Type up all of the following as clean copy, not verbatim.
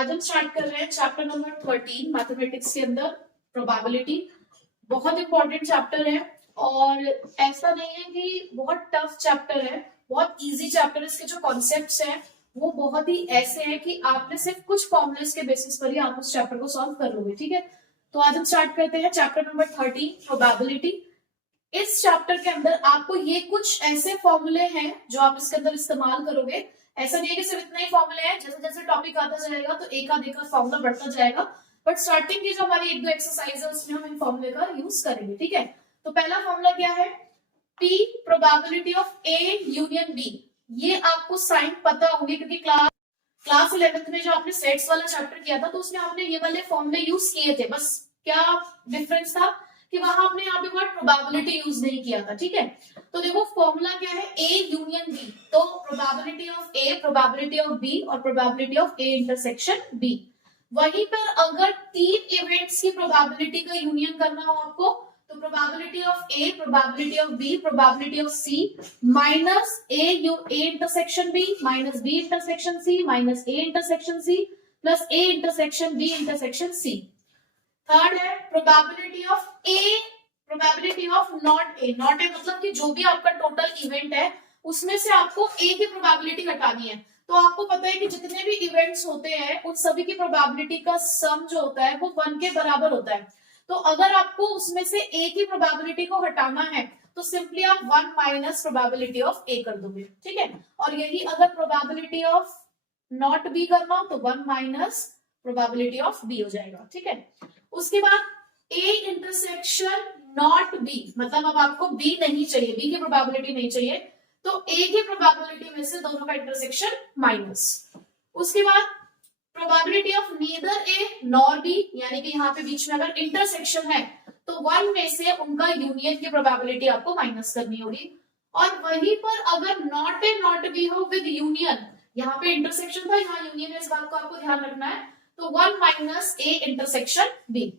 आज हम स्टार्ट कर रहे हैं चैप्टर नंबर 13 मैथमेटिक्स के अंदर प्रोबेबिलिटी। बहुत इंपॉर्टेंट चैप्टर है और ऐसा नहीं है कि बहुत टफ चैप्टर है, बहुत इजी चैप्टर है। इसके जो कॉन्सेप्ट्स हैं वो बहुत ही ऐसे हैं कि आपने सिर्फ कुछ फॉर्मुलेस के बेसिस पर ही आप उस चैप्टर को सॉल्व कर लोगे। ठीक है, तो आज हम स्टार्ट करते हैं चैप्टर नंबर 13 प्रोबेबिलिटी। इस चैप्टर के अंदर आपको ये कुछ ऐसे फॉर्मूले हैं जो आप इसके अंदर इस्तेमाल करोगे। ऐसा नहीं है कि सिर्फ इतने ही फॉर्मूले हैं, जैसे जैसे टॉपिक आता जाएगा तो एक आध फॉर्मूला बढ़ता जाएगा, बट स्टार्टिंग की जो हमारी एक दो एक्सरसाइज है उसमें हम इन फॉर्मूले का यूज करेंगे। ठीक है, तो पहला फॉर्मूला क्या है? P probability of A union B। ये आपको साइन पता होंगे क्योंकि क्लास 11th में जो आपने सेट्स वाला चैप्टर किया था तो उसमें आपने ये वाले फॉर्मूले यूज किए थे। बस क्या डिफरेंस था कि वहां आपने यहाँ पे वर्ड प्रोबेबिलिटी यूज नहीं किया था। ठीक है, तो देखो फॉर्मूला क्या है? A union B। तो probability of A, probability of B और probability of A intersection B। वहीं पर अगर तीन इवेंट्स की प्रोबेबिलिटी का यूनियन करना हो आपको तो probability of A, probability of B, probability of C minus A intersection B minus B intersection C minus A intersection C plus A intersection B intersection C। Third है probability of A, probability of not A। Not A मतलब कि जो भी आपका total event है उसमें से आपको A की प्रोबेबिलिटी घटानी है। तो आपको पता है कि जितने भी इवेंट्स होते हैं उन सभी की प्रोबेबिलिटी का सम जो होता है वो 1 के बराबर होता है। तो अगर आपको उसमें से A की प्रोबेबिलिटी को हटाना है तो सिंपली आप 1 माइनस प्रोबेबिलिटी ऑफ A कर दोगे। ठीक है, और यही अगर प्रोबेबिलिटी ऑफ नॉट B करना हो तो 1 माइनस प्रोबेबिलिटी ऑफ B हो जाएगा। ठीक है, उसके बाद A इंटरसेक्शन नॉट B, मतलब अब आपको B नहीं चाहिए, B की प्रोबेबिलिटी नहीं चाहिए, तो A की प्रोबेबिलिटी में से दोनों का इंटरसेक्शन माइनस। उसके बाद probability of neither A nor B, यानी कि यहाँ पे बीच में अगर इंटरसेक्शन है तो 1 में से उनका यूनियन की प्रोबेबिलिटी आपको माइनस करनी होगी। और वहीं पर अगर नॉट A नॉट B हो विद यूनियन, यहाँ पे इंटरसेक्शन था, यहाँ यूनियन है, इस बात को आपको ध्यान रखना है, तो 1 माइनस A इंटरसेक्शन B।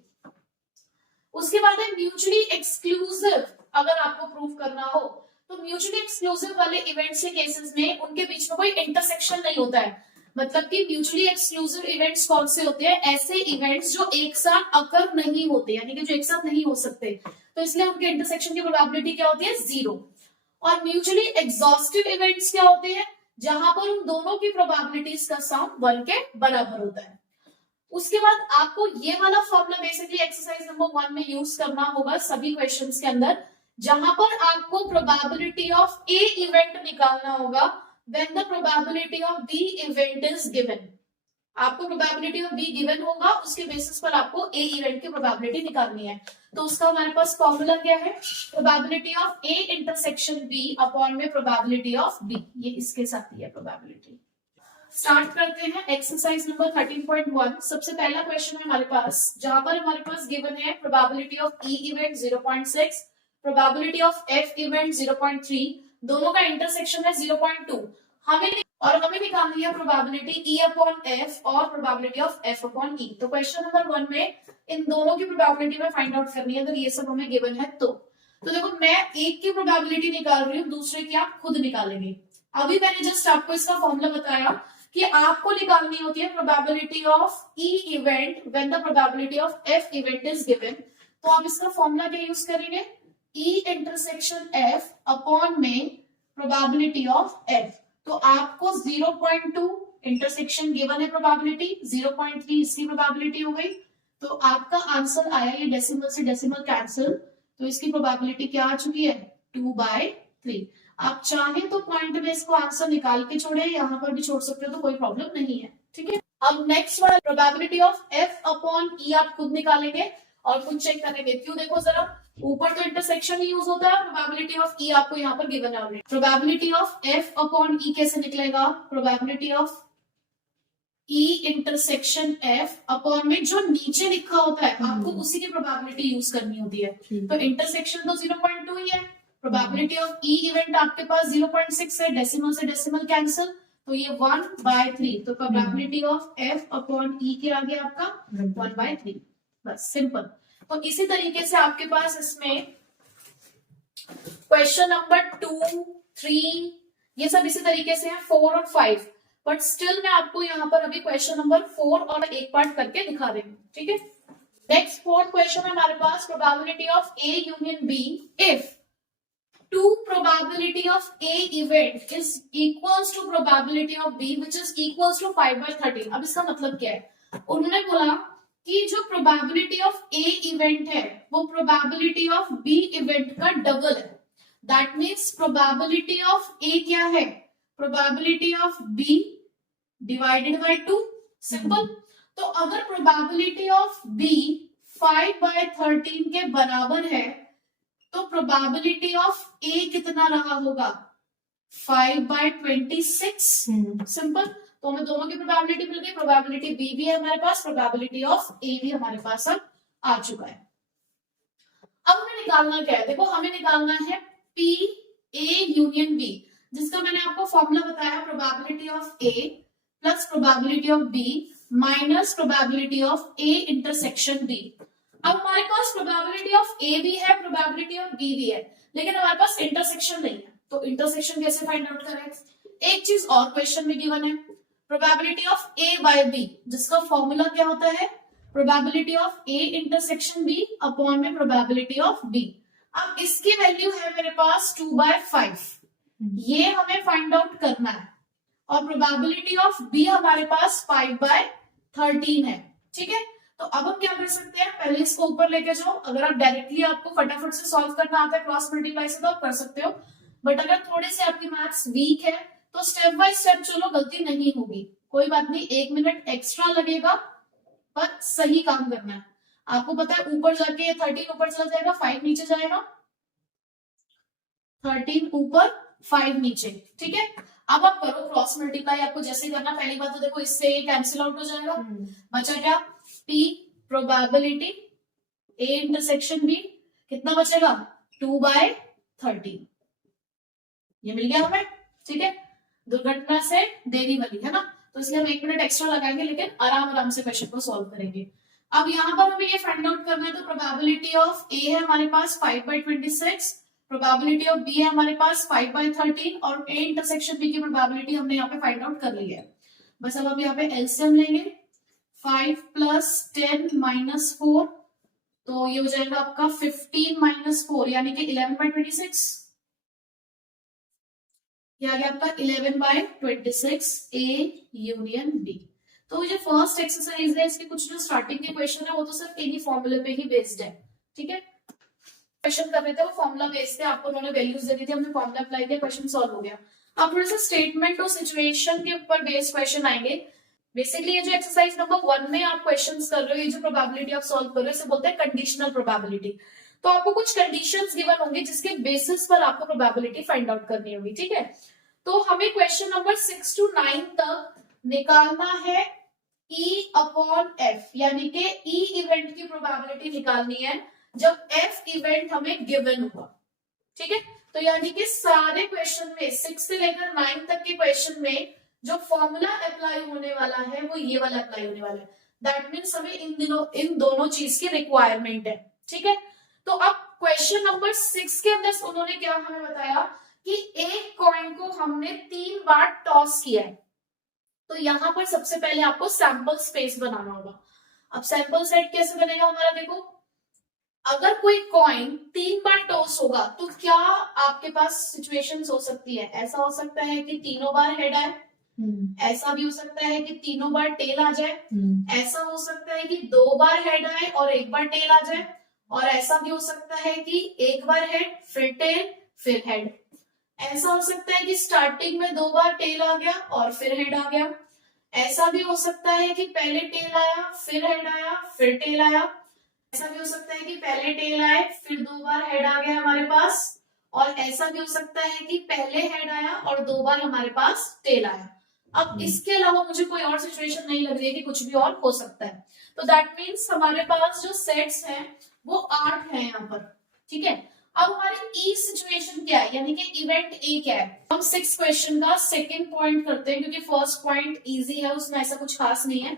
उसके बाद है म्यूचुअली एक्सक्लूसिव। अगर आपको प्रूव करना हो तो म्यूचुअली एक्सक्लूसिव वाले इवेंट्स के केसेस में उनके बीच में कोई इंटरसेक्शन नहीं होता है। मतलब कि म्यूचुअली एक्सक्लूसिव इवेंट्स कौन से होते हैं? ऐसे इवेंट्स जो एक साथ अकर नहीं होते, यानी कि जो एक साथ नहीं हो सकते, तो इसलिए उनके इंटरसेक्शन की प्रोबेबिलिटी क्या होती है? 0। और म्यूचुअली एग्जॉस्टिव इवेंट्स क्या होते हैं? जहां पर उन दोनों की प्रोबेबिलिटीज का सम 1 के बराबर होता है। उसके बाद आपको ये वाला फॉर्मूला बेसिकली एक्सरसाइज नंबर 1 में यूज करना होगा सभी क्वेश्चंस के अंदर, जहां पर आपको प्रोबेबिलिटी ऑफ A इवेंट निकालना होगा when the probability of B event is given. आपको प्रोबेबिलिटी ऑफ B गिवन होगा, उसके बेसिस पर आपको A इवेंट की प्रोबेबिलिटी निकालनी है। तो उसका हमारे पास फॉर्मूला क्या है? Probability of A intersection B upon में प्रोबेबिलिटी ऑफ B। ये इसके साथ ही है प्रोबेबिलिटी। स्टार्ट करते हैं एक्सरसाइज नंबर 13.1। सबसे पहला क्वेश्चन है हमारे पास, जहां पर हमारे पास गिवन है probability of E event 0.6, probability of F event 0.3, दोनों का इंटरसेक्शन है 0.2। हमें निकालनी है प्रोबेबिलिटी E अपॉन F और probability of F upon E। तो क्वेश्चन नंबर 1 में इन दोनों की प्रोबेबिलिटी में फाइंड आउट करनी है, अगर ये सब हमें गिवन है तो देखो मैं एक की प्रोबेबिलिटी निकाल रही हूँ, दूसरे की आप खुद निकालेंगे। अभी मैंने जस्ट आपको इसका फॉर्मूला बताया कि आपको निकालनी होती है probability of E event when the probability of F event is given. तो आप इसका फॉर्मूला क्या यूज करेंगे? E इंटरसेक्शन F अपॉन में प्रोबेबिलिटी ऑफ F। तो आपको 0.2 इंटरसेक्शन गिवन है प्रोबेबिलिटी, 0.3 इसकी प्रोबेबिलिटी हो गई, तो आपका आंसर आया, ये डेसिमल से डेसिमल कैंसिल, तो इसकी प्रोबेबिलिटी क्या आ चुकी है? 2/3। आप चाहे तो पॉइंट में इसको आंसर निकाल के छोड़े, यहां पर भी छोड़ सकते हो, तो कोई प्रॉब्लम नहीं है। ठीक है, अब नेक्स्ट वाला probability of F upon E आप खुद निकालेंगे और खुद चेक करेंगे। क्यों? देखो जरा, ऊपर तो इंटरसेक्शन ही यूज होता है, प्रोबेबिलिटी ऑफ E आपको यहाँ पर गिवन है already. Probability of F upon E कैसे निकलेगा? Probability of E intersection F upon में जो नीचे लिखा होता है आपको उसी की प्रोबेबिलिटी यूज करनी होती है। तो इंटरसेक्शन तो 0.2 ही है, प्रोबेबिलिटी ऑफ E इवेंट आपके पास 0.6 है, डेसिमल से डेसिमल कैंसिल, तो ये 1/3। तो probability of F upon E के आगे आपका 1/3, बस सिंपल। तो इसी तरीके से आपके पास इसमें क्वेश्चन नंबर 2, 3 ये सब इसी तरीके से है, 4 और 5। बट स्टिल मैं आपको यहाँ पर अभी क्वेश्चन नंबर 4 और एक पार्ट करके दिखा रही हूँ, ठीक है। नेक्स्ट फोर्थ क्वेश्चन है हमारे पास, probability of A union B if two probability of A event is equals to probability of B which is equals to 5/13। अब इसका मतलब क्या है, उन्होंने बोला कि जो प्रोबेबिलिटी ऑफ ए इवेंट है वो प्रोबेबिलिटी ऑफ बी इवेंट का डबल है। That means probability of A क्या है, probability of B divided by 2, simple. तो अगर प्रोबेबिलिटी ऑफ बी 5/13 के बराबर है तो प्रोबेबिलिटी ऑफ ए कितना रहा होगा, 5/26, सिंपल। तो हमें दोनों की प्रोबेबिलिटी मिल गई, प्रोबेबिलिटी बी भी है हमारे पास, प्रोबेबिलिटी ऑफ ए भी हमारे पास अब आ चुका है। अब हमें निकालना क्या है, देखो हमें निकालना है पी ए यूनियन बी, जिसका मैंने आपको फॉर्मूला बताया, probability of A plus probability of B minus probability of A intersection B. अब हमारे पास प्रोबेबिलिटी ऑफ ए भी है, प्रोबेबिलिटी ऑफ बी भी है, लेकिन हमारे पास इंटरसेक्शन नहीं है, तो इंटरसेक्शन कैसे फाइंड आउट करें। एक चीज और क्वेश्चन में गिवन है, probability of A by B, जिसका फॉर्मूला क्या होता है, probability of A intersection B upon में प्रोबेबिलिटी ऑफ बी। अब इसकी वैल्यू है मेरे पास 2/5, ये हमें फाइंड आउट करना है, और प्रोबेबिलिटी ऑफ बी हमारे पास 5/13 है, ठीक है। तो अब हम क्या कर सकते हैं, पहले इसको ऊपर लेके जाओ, अगर आप डायरेक्टली आपको फटाफट से सॉल्व करना आता है क्रॉस मल्टीप्लाई से तो आप कर सकते हो, बट अगर थोड़े से आपकी मैथ्स वीक है तो स्टेप बाय स्टेप चलो, गलती नहीं होगी, कोई बात नहीं, 1 मिनट एक्स्ट्रा लगेगा पर सही काम करना है। आपको पता है ऊपर जाके ये 13 ऊपर चला जाएगा, 5 नीचे जाएगा, 13 ऊपर 5 नीचे, ठीक है। अब आप करो क्रॉस मल्टीप्लाई, आपको जैसे करना, पहली बात तो देखो इससे ये कैंसिल आउट हो जाएगा, बचा क्या, P probability A intersection B, कितना बचेगा 2/13, ये मिल गया हमें, ठीक है। दुर्घटना से देरी वाली है ना, तो इसलिए हम 1 मिनट एक्स्ट्रा लगाएंगे, लेकिन आराम आराम से क्वेश्चन को सॉल्व करेंगे। अब यहाँ पर हमें ये फाइंड आउट करना है, तो प्रोबेबिलिटी ऑफ A है हमारे पास 5/26, प्रोबेबिलिटी ऑफ B है हमारे पास 5/13, और A इंटरसेक्शन B की प्रोबेबिलिटी हमने यहाँ पे फाइंड आउट कर ली है। बस अब हम यहाँ पे एलसीएम लेंगे, 5 + 10 - 4, तो ये हो जाएगा आपका 15 - 4 यानी कि 11/26, ये आ गया आपका 11/26 A यूनियन B। तो ये फर्स्ट एक्सरसाइज है, इसके कुछ जो स्टार्टिंग के क्वेश्चन है वो तो सिर्फ इन्हीं फॉर्मूले पे ही बेस्ड है, ठीक है। क्वेश्चन कर रहे थे वो फॉर्मूला बेस्ड थे, आपको उन्होंने वैल्यूज दे दी थी, हमने फॉर्मूला अप्लाई किया, क्वेश्चन सॉल्व हो गया। अब थोड़ा सा स्टेटमेंट और सिचुएशन के ऊपर बेस्ड क्वेश्चन आएंगे। बेसिकली ये जो एक्सरसाइज नंबर 1 में आप क्वेश्चंस कर रहे हो, ये जो प्रोबेबिलिटी आप सॉल्व कर रहे हो, इसे बोलते हैं कंडीशनल प्रोबेबिलिटी। तो आपको कुछ कंडीशंस गिवन होंगे जिसके बेसिस पर आपको प्रोबेबिलिटी फाइंड आउट करनी होगी, ठीक है। तो हमें क्वेश्चन नंबर 6 to 9 तक निकालना है E/F, यानी कि E इवेंट की प्रोबेबिलिटी निकालनी है जब F इवेंट हमें गिवन होगा, ठीक है। तो यानी कि सारे क्वेश्चन में 6 से लेकर 9 तक के क्वेश्चन में जो फॉर्मूला अप्लाई होने वाला है वो ये वाला अप्लाई होने वाला है। दैट मीन्स हमें इन दोनों चीज की रिक्वायरमेंट है, ठीक है। तो अब क्वेश्चन नंबर 6 के अंदर उन्होंने क्या हमें बताया कि एक कॉइन को हमने 3 बार टॉस किया है, तो यहां पर सबसे पहले आपको सैंपल स्पेस बनाना होगा। अब सैंपल सेट कैसे बनेगा हमारा, देखो अगर कोई कॉइन 3 बार टॉस होगा तो क्या आपके पास सिचुएशंस हो सकती है, ऐसा हो सकता है कि तीनों बार हेड आए, ऐसा भी हो सकता है कि तीनों बार टेल आ जाए, ऐसा हो सकता है कि 2 बार हेड आए और 1 बार टेल आ जाए, और ऐसा भी हो सकता है कि 1 बार हेड फिर टेल फिर हेड, ऐसा हो सकता है कि स्टार्टिंग में 2 बार टेल आ गया और फिर हेड आ गया, ऐसा भी हो सकता है कि पहले टेल आया फिर हेड आया फिर टेल आया, ऐसा भी हो सकता है कि पहले टेल आए फिर 2 बार हेड आ गया हमारे पास, और ऐसा भी हो सकता है कि पहले हेड आया और 2 बार हमारे पास टेल आया। अब इसके अलावा मुझे कोई और सिचुएशन नहीं लग रही है कि कुछ भी और हो सकता है। तो दैट मीन्स हमारे पास जो सेट्स हैं वो 8 हैं यहाँ पर, ठीक है। अब हमारी ई सिचुएशन क्या है, यानी कि इवेंट ए क्या है। हम 6 क्वेश्चन का सेकंड पॉइंट करते हैं, क्योंकि फर्स्ट पॉइंट इजी है, उसमें ऐसा कुछ खास नहीं है।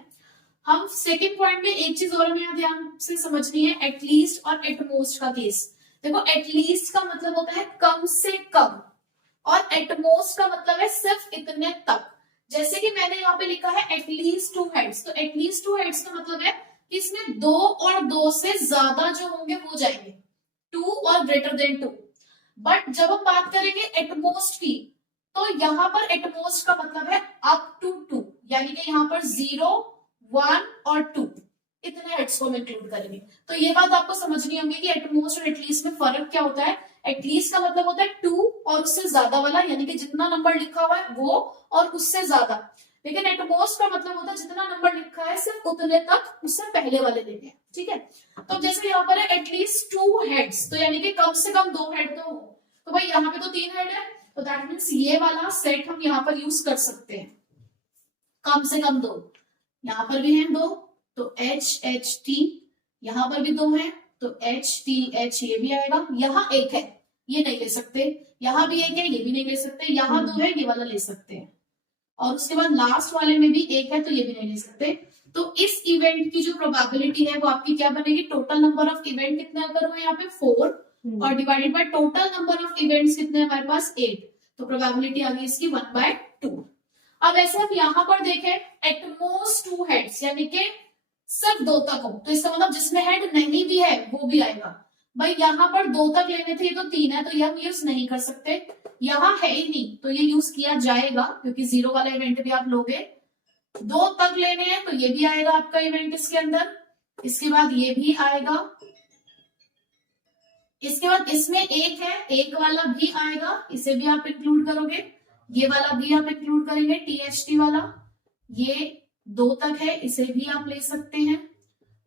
हम सेकंड पॉइंट में एक चीज और हमें यहाँ ध्यान से समझनी है, एटलीस्ट और एटमोस्ट का केस। देखो एटलीस्ट का मतलब होता है कम से कम, और एटमोस्ट का मतलब है सिर्फ इतने तक। जैसे कि मैंने यहाँ पे लिखा है एटलीस्ट 2 हेड्स, तो एटलीस्ट 2 हेड्स का मतलब है कि इसमें 2 और 2 से ज्यादा जो होंगे वो जाएंगे, 2 और ग्रेटर देन 2। बट जब हम बात करेंगे एटमोस्ट की, तो यहाँ पर एटमोस्ट का मतलब है अप टू 2, यानी कि यहाँ पर 0, 1 और 2 इतने हेड्स को हम इंक्लूड करेंगे। तो ये बात आपको समझनी होगी कि एटमोस्ट और एटलीस्ट में फर्क क्या होता है। एटलीस्ट का मतलब होता है 2 और उससे ज्यादा वाला, यानी कि जितना नंबर लिखा हुआ है वो और उससे ज्यादा। लेकिन एटमोस्ट का मतलब होता है जितना नंबर लिखा है सिर्फ उतने तक, उससे पहले वाले देने हैं, ठीक है। तो जैसे यहाँ पर है एटलीस्ट 2 हेड्स, तो यानी कि कम से कम 2 हेड तो हो। तो भाई यहाँ पे तो 3 हेड है, तो दैट मीन्स ये वाला सेट हम यहाँ पर यूज कर सकते हैं, कम से कम 2। यहाँ पर भी है 2, तो एच एच टी, यहाँ पर भी 2 है तो एच टी एच, ये भी आएगा। यहाँ 1 है, ये नहीं ले सकते, यहाँ भी 1 है, ये भी नहीं ले सकते, यहाँ 2 है, ये वाला ले सकते हैं, और उसके बाद लास्ट वाले में भी 1 है तो ये भी नहीं ले सकते। तो इस इवेंट की जो प्रोबेबिलिटी है वो आपकी क्या बनेगी, टोटल नंबर ऑफ इवेंट कितने अगर हुए यहाँ पे 4 और divided by total number of events कितने हमारे पास 8, तो प्रोबेबिलिटी आ गई इसकी 1/2। अब ऐसे हम यहाँ पर देखें एटमोस्ट 2 हेड्स, यानी कि सिर्फ 2 तक हो, तो इसका मतलब जिसमें हेड नहीं भी है वो भी आएगा। भाई यहाँ पर 2 तक लेने थे, ये तो 3 है तो ये हम यूज नहीं कर सकते, यहाँ है ही नहीं तो ये यूज किया जाएगा क्योंकि 0 वाला इवेंट भी आप लोगे। 2 तक लेने हैं तो ये भी आएगा आपका इवेंट इसके अंदर, इसके बाद ये भी आएगा, इसके बाद इसमें 1 है, 1 वाला भी आएगा, इसे भी आप इंक्लूड करोगे, ये वाला भी आप इंक्लूड करेंगे THT वाला, ये 2 तक है इसे भी आप ले सकते हैं,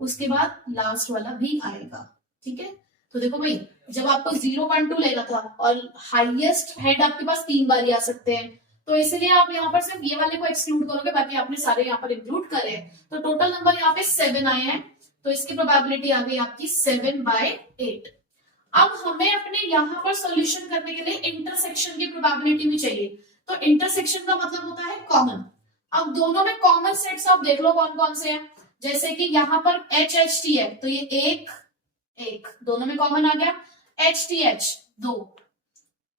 उसके बाद लास्ट वाला भी आएगा, ठीक है। तो देखो भाई जब आपको 0, 1, 2 लेना था और हाईएस्ट हेड आपके पास 3 बार ही आ सकते हैं, तो इसलिए आप यहाँ पर सिर्फ ये वाले को एक्सक्लूड करोगे, बाकी आपने सारे यहाँ पर इंक्लूड करे हैं। तो टोटल नंबर यहाँ पे 7 आए हैं, तो इसकी प्रोबेबिलिटी आ गई आपकी 7/8। अब हमें अपने यहाँ पर सॉल्यूशन करने के लिए इंटरसेक्शन की प्रोबेबिलिटी भी चाहिए। तो इंटरसेक्शन का मतलब होता है कॉमन। अब दोनों में कॉमन सेट्स आप देख लो कौन कौन से हैं, जैसे कि यहाँ पर HHT है तो ये 1 दोनों में कॉमन आ गया, HTH 2,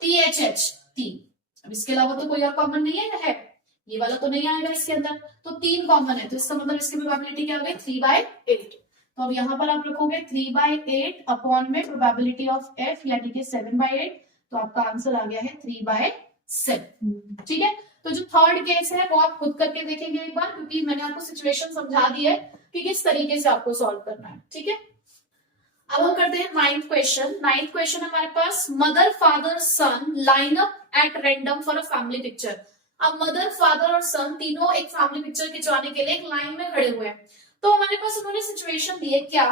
THH 3। अब इसके अलावा तो कोई और कॉमन नहीं है, ये वाला तो नहीं आएगा इसके अंदर, तो 3 कॉमन है, तो इसका मतलब इसकी प्रोबेबिलिटी क्या हो गई 3/8। तो अब यहाँ पर आप रखोगे 3/8 अपॉन में प्रोबेबिलिटी ऑफ F यानी कि 7/8, तो आपका आंसर आ गया है 3/7, ठीक है। तो जो थर्ड केस है वो आप खुद करके देखेंगे एक बार, क्योंकि मैंने आपको सिचुएशन समझा दी है कि किस तरीके से आपको सॉल्व करना है, ठीक है। अब हम करते हैं 9th क्वेश्चन। 9th क्वेश्चन हमारे पास mother father son line up at random for a family picture. अब मदर फादर और सन तीनों एक फैमिली पिक्चर खिंचवाने के लिए एक लाइन में खड़े हुए हैं, तो हमारे पास उन्होंने सिचुएशन दी है क्या,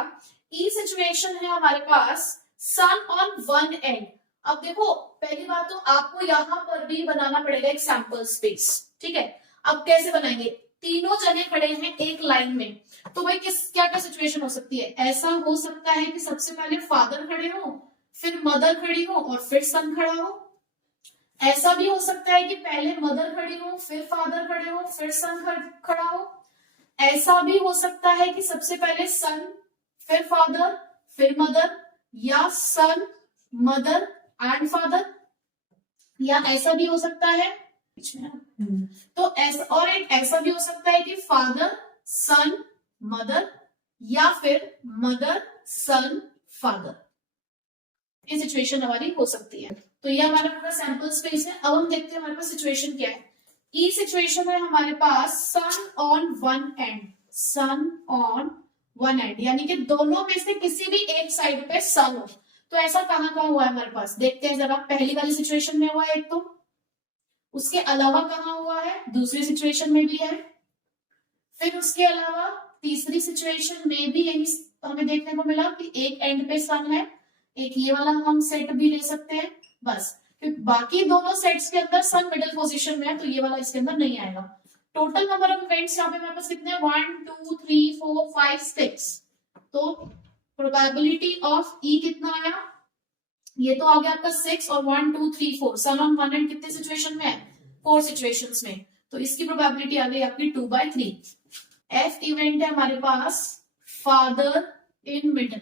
ई सिचुएशन है हमारे पास सन ऑन वन एंड। अब देखो पहली बात तो आपको यहाँ पर भी बनाना पड़ेगा एक सैंपल स्पेस, ठीक है। अब कैसे बनाएंगे, तीनों जने खड़े हैं एक लाइन में, तो भाई क्या क्या सिचुएशन हो सकती है, ऐसा हो सकता है कि सबसे पहले फादर खड़े हो, फिर मदर खड़ी हो और फिर सन खड़ा हो। ऐसा भी हो सकता है कि पहले मदर खड़ी हो, फिर फादर खड़े हो, फिर सन खड़ा हो। ऐसा भी हो सकता है कि सबसे पहले सन, फिर फादर, फिर मदर, या सन, मदर एंड फादर, या ऐसा भी हो सकता है तो ऐसा, और एक ऐसा भी हो सकता है कि फादर सन मदर, या फिर मदर सन फादर, ये सिचुएशन हमारी हो सकती है। तो ये हमारा पूरा सैंपल स्पेस है। अब हम देखते हैं हमारे पास सिचुएशन क्या है। ई सिचुएशन है हमारे पास son on one end, son on one end, यानी कि दोनों में से किसी भी एक साइड पे सन हो। तो ऐसा कहाँ हुआ है हमारे पास, देखते हैं जरा। पहली वाली सिचुएशन में हुआ है एक, तो उसके अलावा कहाँ हुआ है, दूसरी सिचुएशन में भी है, फिर उसके अलावा तीसरी सिचुएशन में भी यही हमें देखने को मिला कि एक एंड पे सन है, एक ये वाला हम सेट भी ले सकते हैं बस। फिर बाकी दोनों सेट्स के अंदर सन मिडिल पोजीशन में है, तो ये वाला इसके अंदर नहीं आएगा। टोटल नंबर ऑफ इवेंट्स यहाँ पे हमारे पास कितने हैं, 1 2 3 4 5 6। तो प्रोबेबिलिटी ऑफ ई कितना आया, ये तो आ गया आपका 6, और 1 2 3 4 सन ऑन वन एंड कितने सिचुएशन में है, 4 सिचुएशंस में, तो इसकी प्रोबेबिलिटी आ गई आपकी 2/3। एफ इवेंट है हमारे पास फादर इन मिडिल,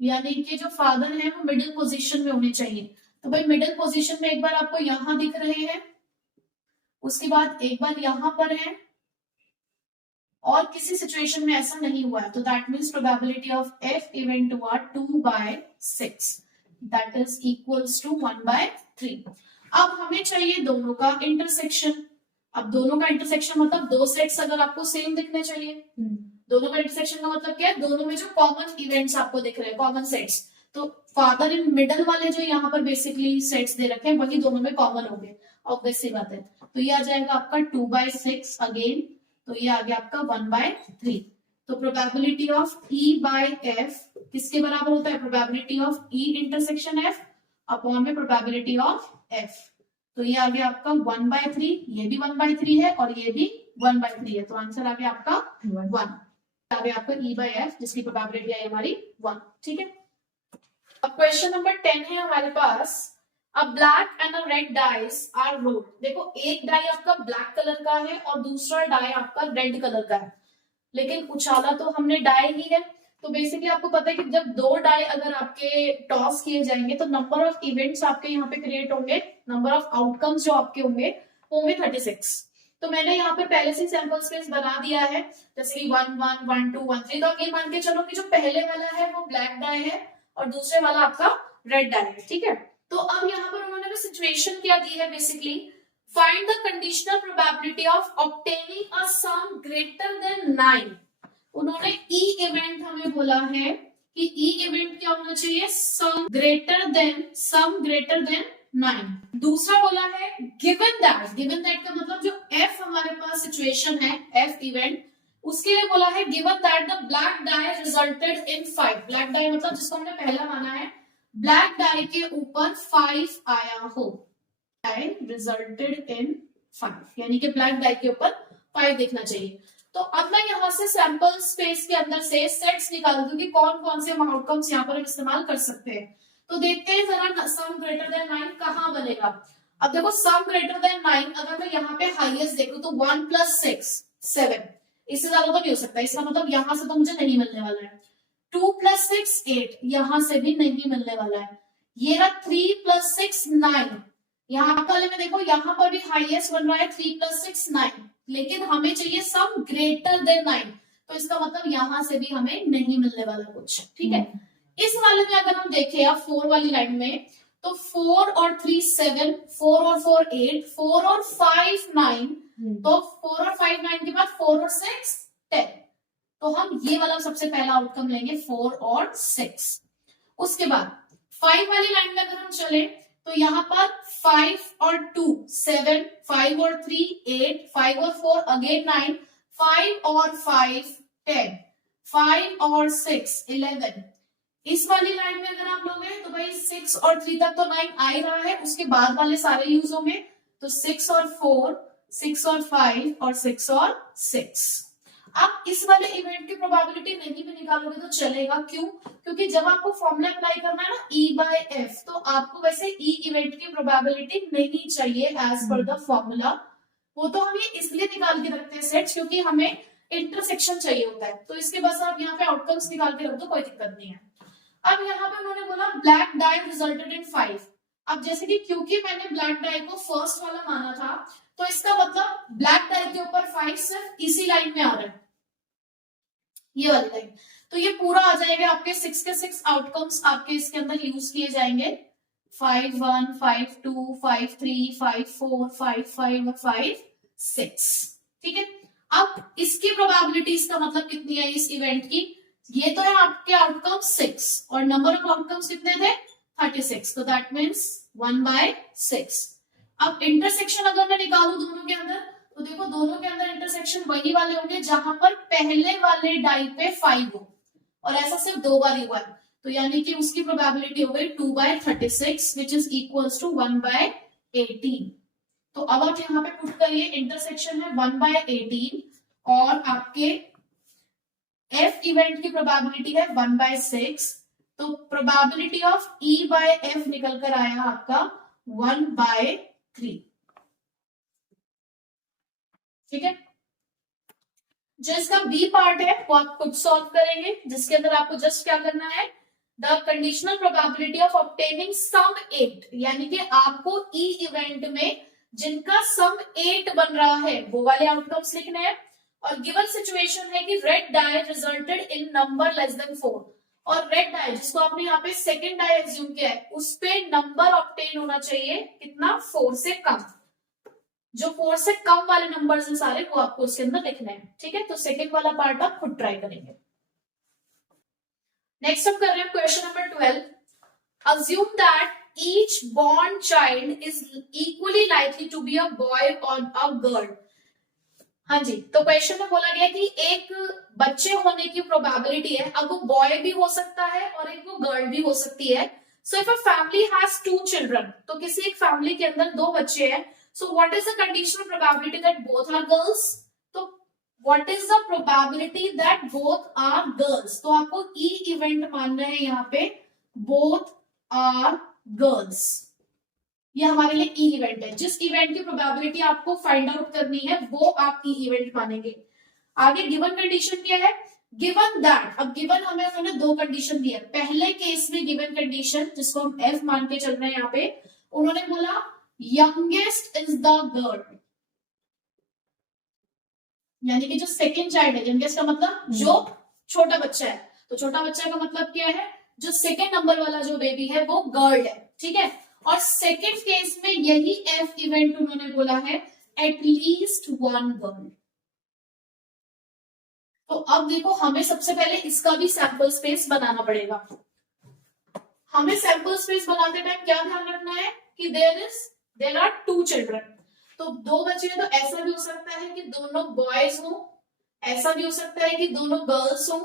यानी कि जो फादर है वो मिडिल पोजीशन में होने चाहिए। तो भाई मिडिल पोजीशन में एक बार आपको यहां दिख रहे हैं, उसके बाद एक बार यहां पर है और किसी सिचुएशन में ऐसा नहीं हुआ है, तो that means probability of F event हुआ 2/6, दैट इज इक्वल्स टू 1/3। अब हमें चाहिए दोनों का इंटरसेक्शन। अब दोनों का इंटरसेक्शन मतलब दो सेट्स अगर आपको सेम दिखने चाहिए, दोनों का इंटरसेक्शन का मतलब क्या है, दोनों में जो कॉमन इवेंट्स आपको दिख रहे हैं, कॉमन सेट्स, तो फादर इन मिडल वाले जो यहाँ पर बेसिकली सेट्स दे रखे हैं वही दोनों में कॉमन होंगे, ऑब्वियस सी बात है। तो ये आ जाएगा आपका 2/6 अगेन, तो ये आ गया आपका 1/3। तो probability of E bye F किसके बराबर होता है, probability of E intersection F upon में प्रोबेबिलिटी ऑफ एफ। तो ये आ गया आपका 1/3, ये भी 1/3 है और ये भी 1/3 है, तो आंसर आ गया आपका 1। आ गया आपका ई बाय एफ जिसकी प्रोबेबिलिटी है हमारी 1। ठीक है, अब क्वेश्चन नंबर 10 है हमारे पास। A black and a red dice are rolled. देखो एक डाई आपका ब्लैक कलर का है और दूसरा डाई आपका रेड कलर का है, लेकिन उछाला तो हमने डाई ही है। तो बेसिकली आपको पता है कि जब दो डाई अगर आपके टॉस किए जाएंगे तो नंबर ऑफ इवेंट्स आपके यहाँ पे क्रिएट होंगे, नंबर ऑफ आउटकम्स जो आपके होंगे वो होंगे 36। तो मैंने यहाँ पे पहले से सैंपल स्पेस बना दिया है, जैसे कि 1 1 1 2 1 3। तो आप ये मान के चलो कि जो पहले वाला है वो ब्लैक डाई है और दूसरे वाला आपका रेड डाई है। ठीक है, तो अब यहाँ पर उन्होंने सिचुएशन क्या दी है, basically find the conditional probability of obtaining a some greater than 9। उन्होंने ई इवेंट हमें बोला है कि ई इवेंट क्या होना चाहिए, सम ग्रेटर देन 9। दूसरा बोला है गिवन दैट का मतलब जो एफ हमारे पास सिचुएशन है, एफ इवेंट, उसके लिए बोला है given that the black dye resulted in 5। Black dye मतलब जिसको हमने पहला माना है, ब्लैक डाई के ऊपर 5 आया हो, डाई रिजल्टेड इन 5, यानी कि ब्लैक डाई के ऊपर 5 देखना चाहिए। तो अब मैं यहाँ से सैंपल स्पेस के अंदर से सेट्स निकाल दूं कि कौन कौन से आउटकम्स यहाँ पर हम इस्तेमाल कर सकते हैं। तो देखते हैं जरा सम ग्रेटर देन 9 कहाँ बनेगा। अब देखो सम ग्रेटर देन 9 अगर मैं यहाँ पे हाईएस्ट देखूं तो 1 + 6 7, इससे ज्यादा तो नहीं हो सकता, इसका मतलब यहाँ से तो मुझे नहीं मिलने वाला है। 2 + 6 8, यहां से भी नहीं मिलने वाला है। ये रहा 3 + 6 9, यहाँ वाले में देखो यहाँ पर भी हाईएस्ट बन रहा है 3 + 6 9, लेकिन हमें चाहिए सम ग्रेटर देन 9, तो इसका मतलब यहां से भी हमें नहीं मिलने वाला कुछ। ठीक है, इस वाले में अगर हम देखें या 4 वाली लाइन में, तो 4 और 3 7, 4 और 4 8, 4 और 5 9, तो 4 और 5 9 के बाद 4 और 6 10, तो हम ये वाला सबसे पहला आउटकम लेंगे 4 और 6। उसके बाद 5 वाली लाइन में अगर हम चले तो यहाँ पर 5 और 2 7, 5 और 3 8, 5 और 4 अगेन 9, 5 और 5 10, 5 और 6 11। इस वाली लाइन में अगर आप लोग हैं तो भाई 6 और 3 तक तो 9 आ ही रहा है, उसके बाद वाले सारे यूज होंगे, तो 6 और 4, 6 और 5 और 6 और 6। आप इस वाले इवेंट की प्रोबेबिलिटी नहीं भी निकालोगे तो चलेगा, क्यों, क्योंकि जब आपको फॉर्मूला अप्लाई करना है ना ई बाय एफ, तो आपको वैसे ई इवेंट की प्रोबेबिलिटी नहीं चाहिए एज पर द फॉर्मूला। वो तो हम ये इसलिए निकाल के रखते हैं सेट्स क्योंकि हमें इंटरसेक्शन चाहिए होता है, तो इसके बस आप यहाँ पे आउटकम्स निकाल के रख दो, कोई दिक्कत नहीं है। अब यहाँ पे उन्होंने बोला ब्लैक डाई रिजल्टेड इन 5। अब जैसे कि क्योंकि मैंने ब्लैक डाई को फर्स्ट वाला माना था, तो इसका मतलब ब्लैक डाई के ऊपर 5 सिर्फ इसी लाइन में आ रहा है, ये वाली लाइन, तो ये पूरा आ जाएगा आपके 6 के 6 आउटकम्स आपके इसके अंदर यूज किए जाएंगे, 5 1 5 2 5 3 5 4 5 5 और 5 6। ठीक है, अब इसकी प्रोबेबिलिटीज का मतलब कितनी है इस इवेंट की, ये तो है आपके आउटकम 6 और नंबर ऑफ आउटकम्स कितने थे 36, तो दैट मीन्स 1/6। अब इंटरसेक्शन अगर मैं निकालू दोनों के अंदर, तो देखो दोनों के अंदर इंटरसेक्शन वही वाले होंगे जहां पर पहले वाले डाई पे 5 हो, और ऐसा सिर्फ 2 बार ही हुआ है, तो यानी कि उसकी प्रोबेबिलिटी हो गई 2/36 विच इज इक्वल्स टू 1/18। तो अब आप यहाँ पे पुट करिए, इंटरसेक्शन है 1/18 और आपके एफ इवेंट की प्रोबेबिलिटी है 1/6, तो probability of E bye F निकल कर आया आपका 1/3। ठीक है, जो इसका बी पार्ट है वो आप खुद सॉल्व करेंगे, जिसके अंदर आपको जस्ट क्या करना है, the conditional probability of obtaining sum 8, यानी कि आपको ई इवेंट में जिनका सम 8 बन रहा है वो वाले आउटकम्स लिखने हैं। और गिवन सिचुएशन है कि red die resulted in number less than 4, और रेड डाई जिसको आपने यहाँ पे सेकेंड डाई एज्यूम किया है उस पे नंबर ऑब्टेन होना चाहिए कितना, 4 से कम। जो 4 से कम वाले नंबर्स हैं सारे वो आपको उसके अंदर लिखने हैं, ठीक है। तो सेकेंड वाला पार्ट आप खुद ट्राई करेंगे। नेक्स्ट हम कर रहे हैं question number 12। Assume that each born child is equally likely to be a boy or a girl. हाँ जी, तो क्वेश्चन में बोला गया कि एक बच्चे होने की प्रोबेबिलिटी है, अब वो बॉय भी हो सकता है और एक वो गर्ल भी हो सकती है। So if a family has 2 children, तो किसी एक फैमिली के अंदर 2 बच्चे हैं, so what is the conditional probability that both are girls? तो what is the probability that both are girls? तो आपको ई इवेंट मानना है यहाँ पे, बोथ आर गर्ल्स, ये हमारे लिए ई इवेंट है। जिस इवेंट की प्रोबेबिलिटी आपको फाइंड आउट करनी है वो आप ई इवेंट मानेंगे। आगे गिवन कंडीशन क्या है, गिवन दैट, अब गिवन हमें उन्होंने 2 कंडीशन दी है। पहले केस में गिवन कंडीशन जिसको हम एफ मान के चल रहे हैं यहाँ पे, उन्होंने बोला यंगेस्ट इज द गर्ल, यानी कि जो सेकेंड चाइल्ड है, यंगेस्ट का मतलब जो छोटा बच्चा है, तो छोटा बच्चा का मतलब क्या है, जो सेकेंड नंबर वाला जो बेबी है वो गर्ल है, ठीक है। और सेकेंड केस में यही एफ इवेंट उन्होंने बोला है एटलीस्ट 1 गर्ल। तो अब देखो हमें सबसे पहले इसका भी सैंपल स्पेस बनाना पड़ेगा। हमें सैंपल स्पेस बनाते टाइम क्या ध्यान रखना है कि देयर आर 2 चिल्ड्रन, तो 2 बच्चे हैं, तो ऐसा भी हो सकता है कि दोनों बॉयज हो, ऐसा भी हो सकता है कि दोनों गर्ल्स हो,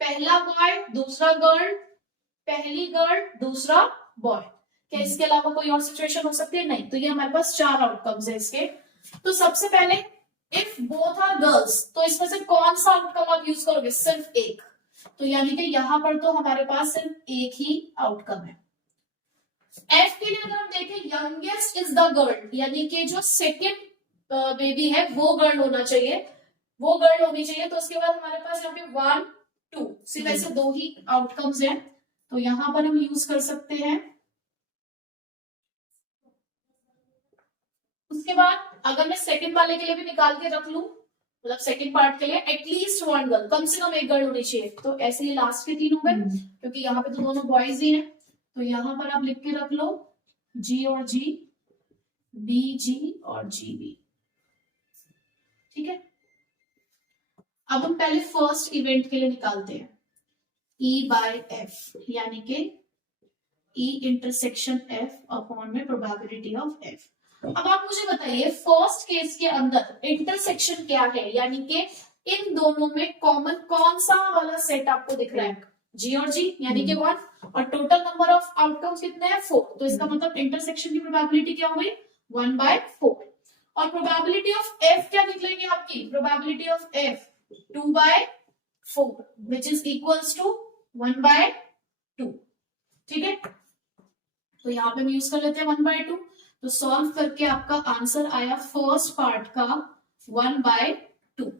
पहला बॉय दूसरा गर्ल, पहली गर्ल दूसरा बॉय। क्या इसके अलावा कोई और सिचुएशन हो सकती है? नहीं। तो ये हमारे पास 4 आउटकम्स है इसके। तो सबसे पहले इफ बोथ आर गर्ल्स, तो इसमें से कौन सा आउटकम आप यूज करोगे? सिर्फ एक। तो यानी कि यहां पर तो हमारे पास सिर्फ एक ही आउटकम है। एफ के लिए अगर हम देखें, यंगेस्ट इज द गर्ल, यानी कि जो सेकेंड बेबी है वो गर्ल होना चाहिए, वो गर्ल होनी चाहिए। तो उसके बाद हमारे पास यहाँ पे 1 2 सिर्फ ऐसे 2 ही आउटकम्स हैं, तो यहां पर हम यूज कर सकते हैं। उसके बाद अगर मैं सेकंड वाले के लिए भी निकाल के रख लूं, मतलब सेकंड पार्ट के लिए एटलीस्ट 1 गर्ल, कम से कम एक गर्ल होनी चाहिए, तो ऐसे ही लास्ट के 3 हो गए, क्योंकि यहाँ पे तो दोनों बॉयज ही हैं। तो यहां पर आप लिख के रख लो जी और जी, बी जी और जी बी, ठीक है। अब हम पहले फर्स्ट इवेंट के लिए निकालते हैं, ई बाय एफ, यानी कि ई इंटरसेक्शन एफ अपॉन में प्रोबेबिलिटी ऑफ एफ। अब आप मुझे बताइए फर्स्ट केस के अंदर इंटरसेक्शन क्या है, यानी कि इन दोनों में कॉमन कौन सा वाला सेट आपको दिख रहा है? जी और जी, यानी कि 1, और टोटल नंबर ऑफ आउटकम्स कितने हैं? 4। तो इसका मतलब इंटरसेक्शन की प्रोबेबिलिटी क्या हो गई? 1/4। और प्रोबेबिलिटी ऑफ एफ क्या निकलेगी आपकी? Probability of F 2/4 which is equals to 1/2, ठीक है। तो यहाँ पे हम यूज कर लेते हैं 1/2। तो सॉल्व करके आपका आंसर आया फर्स्ट पार्ट का 1/2।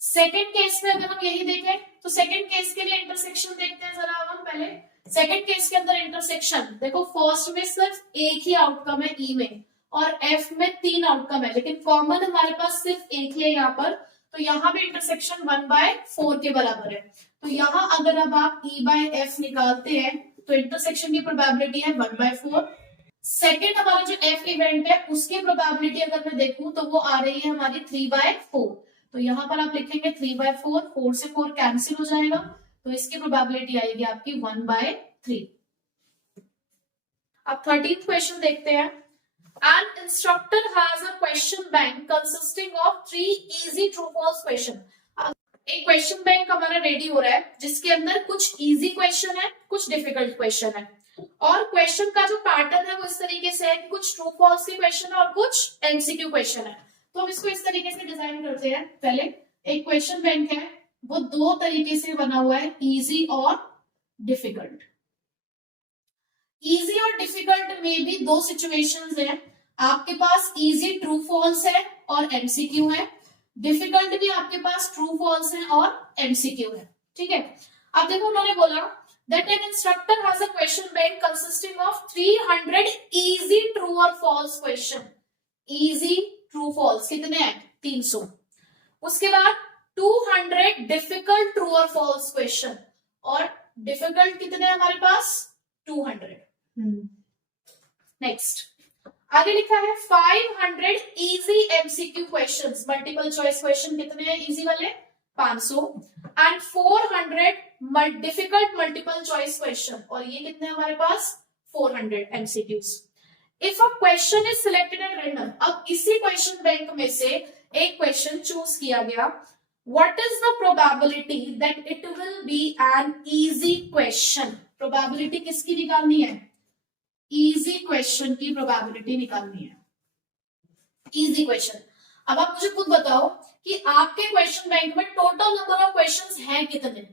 सेकेंड केस में अगर हम यही देखें, तो सेकेंड केस के लिए इंटरसेक्शन देखते हैं जरा हम पहले। सेकेंड केस के अंदर इंटरसेक्शन देखो, फर्स्ट में सिर्फ एक ही आउटकम है ई में, और एफ में 3 आउटकम है, लेकिन कॉमन हमारे पास सिर्फ एक ही है यहाँ पर। तो यहाँ पे इंटरसेक्शन 1/4 के बराबर है। तो यहाँ अगर अब आप ई बाय एफ निकालते हैं तो इंटरसेक्शन की प्रोबेबिलिटी है 1/4। सेकेंड हमारा जो एफ इवेंट है उसकी प्रोबेबिलिटी अगर मैं देखूं तो वो आ रही है हमारी 3/4। तो यहां पर आप लिखेंगे 3/4, 4 से 4 कैंसिल हो जाएगा, तो इसकी प्रोबेबिलिटी आएगी आपकी 1/3। अब 13th क्वेश्चन देखते हैं। An instructor has a question bank consisting of 3 easy true false question. एक क्वेश्चन बैंक हमारा रेडी हो रहा है जिसके अंदर कुछ इजी क्वेश्चन है, कुछ डिफिकल्ट क्वेश्चन है, और क्वेश्चन का जो पैटर्न है वो इस तरीके से है कि कुछ ट्रू फॉल्स के क्वेश्चन है और कुछ एमसीक्यू क्वेश्चन है। तो हम इसको इस तरीके से डिजाइन करते हैं। पहले एक क्वेश्चन बैंक है, वो 2 तरीके से बना हुआ है, इजी और डिफिकल्ट। इजी और डिफिकल्ट में भी 2 सिचुएशंस हैं, आपके पास इजी ट्रू फॉल्स है और एमसीक्यू है, डिफिकल्ट भी आपके पास ट्रू फॉल्स है और एमसीक्यू है, ठीक है। अब देखो उन्होंने बोला that an instructor has a question bank consisting of 300 easy true or false question. easy true false कितने हैं? 300. उसके बाद 200 डिफिकल्ट ट्रू और फॉल्स क्वेश्चन, और डिफिकल्ट कितने हैं हमारे पास? 200. नेक्स्ट आगे लिखा है 500 easy MCQ questions, multiple choice question कितने हैं इजी वाले? 500. And 400 difficult multiple choice question, और ये कितने हैं हमारे पास? 400 MCQs. If a question is selected and random, अब इसी क्वेश्चन बैंक में से एक क्वेश्चन चूज किया गया, what is the probability that it will be an easy question? Probability किसकी निकालनी है? इजी क्वेश्चन की प्रोबेबिलिटी निकालनी है. Easy question. अब आप मुझे खुद बताओ कि आपके क्वेश्चन बैंक में टोटल नंबर ऑफ क्वेश्चंस हैं कितने?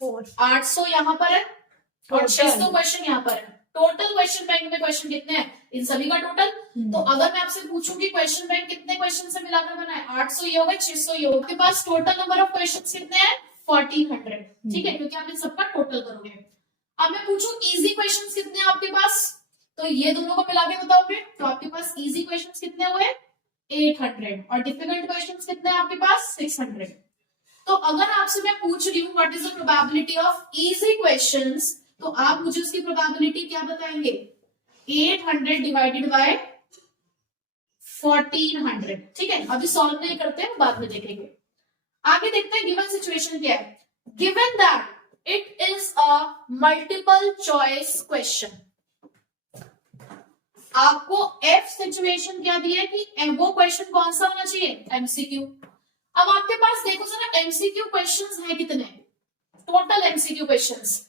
800 यहां पर है और 600 क्वेश्चन यहां पर है. टोटल क्वेश्चन बैंक में क्वेश्चन कितने हैं? इन सभी का टोटल. तो अगर मैं आपसे पूछूं कि क्वेश्चन बैंक कितने क्वेश्चन से मिलाकर बना है? 800 ये हो गए, 600 ये हो गए. आपके पास टोटल नंबर ऑफ क्वेश्चंस कितने हैं? 1400. ठीक है, क्योंकि आप इन सबका टोटल करोगे. अब मैं पूछूं इजी क्वेश्चंस कितने हैं आपके पास, तो ये दोनों को मिला के बताओगे. तो आपके पास इजी क्वेश्चंस कितने हुए? 800. और डिफिकल्ट क्वेश्चंस कितने हैं आपके पास? 600. तो अगर आपसे मैं पूछ रही हूँ what is the probability of easy questions, तो आप मुझे उसकी प्रोबेबिलिटी क्या बताएंगे? 800 डिवाइडेड बाय 1400. ठीक है, अभी सॉल्व नहीं करते हैं, बाद में देखेंगे. आगे देखते हैं गिवन सिचुएशन क्या है. Given that it is a multiple choice question. आपको एफ सिचुएशन क्या दी है कि वो क्वेश्चन कौन सा होना चाहिए? एमसीक्यू. अब आपके पास देखो जरा एमसीक्यू क्वेश्चंस हैं कितने? टोटल एमसीक्यू क्वेश्चंस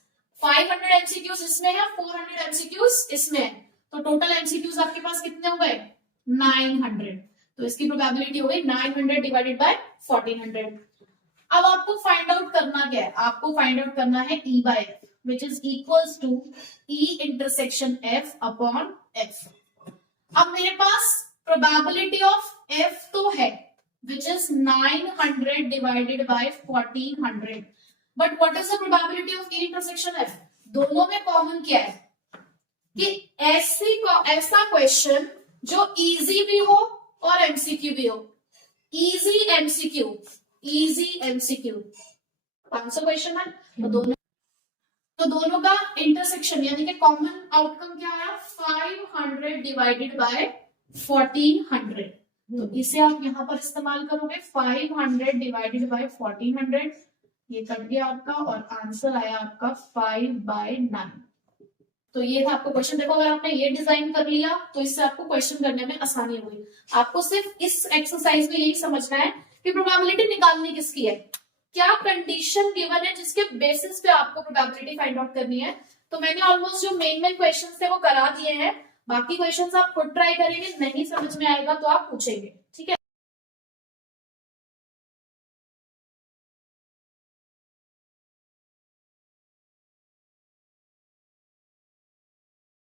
500 एमसीक्यूज इसमें है, 400 एमसीक्यूज इसमें है. तो टोटल एमसीक्यूज आपके पास कितने हो गए? 900. तो इसकी प्रोबेबिलिटी हो गई 900 डिवाइडेड बाय 1400. अब आपको फाइंड आउट करना क्या है? आपको फाइंड आउट करना है E by F, which is equals to E intersection F upon F. अब मेरे पास प्रोबेबिलिटी ऑफ F तो है, which is 900 divided by 1400. But what is the probability of E intersection F? दोनों में कॉमन क्या है कि ऐसा क्वेश्चन जो इजी भी हो और एमसीक्यू भी हो. Easy MCQ, easy MCQ 500 question है, तो दोनों का इंटरसेक्शन यानी कि कॉमन आउटकम क्या आया? 500 डिवाइडेड बाय 1400. तो इसे आप यहां पर इस्तेमाल करोगे. 500 डिवाइडेड बाय 1400, ये कट गया आपका और आंसर आया आपका 5/9. तो ये था आपको क्वेश्चन. देखो अगर आपने ये डिजाइन कर लिया तो इससे आपको क्वेश्चन करने में आसानी होगी. आपको सिर्फ इस एक्सरसाइज में यही समझना है कि प्रोबेबिलिटी निकालनी किसकी है, क्या कंडीशन गिवन है जिसके बेसिस पे आपको प्रोबेबिलिटी फाइंड आउट करनी है. तो मैंने ऑलमोस्ट जो मेन क्वेश्चन थे वो करा दिए हैं. बाकी क्वेश्चन आप खुद ट्राई करेंगे, नहीं समझ में आएगा तो आप पूछेंगे. ठीक है.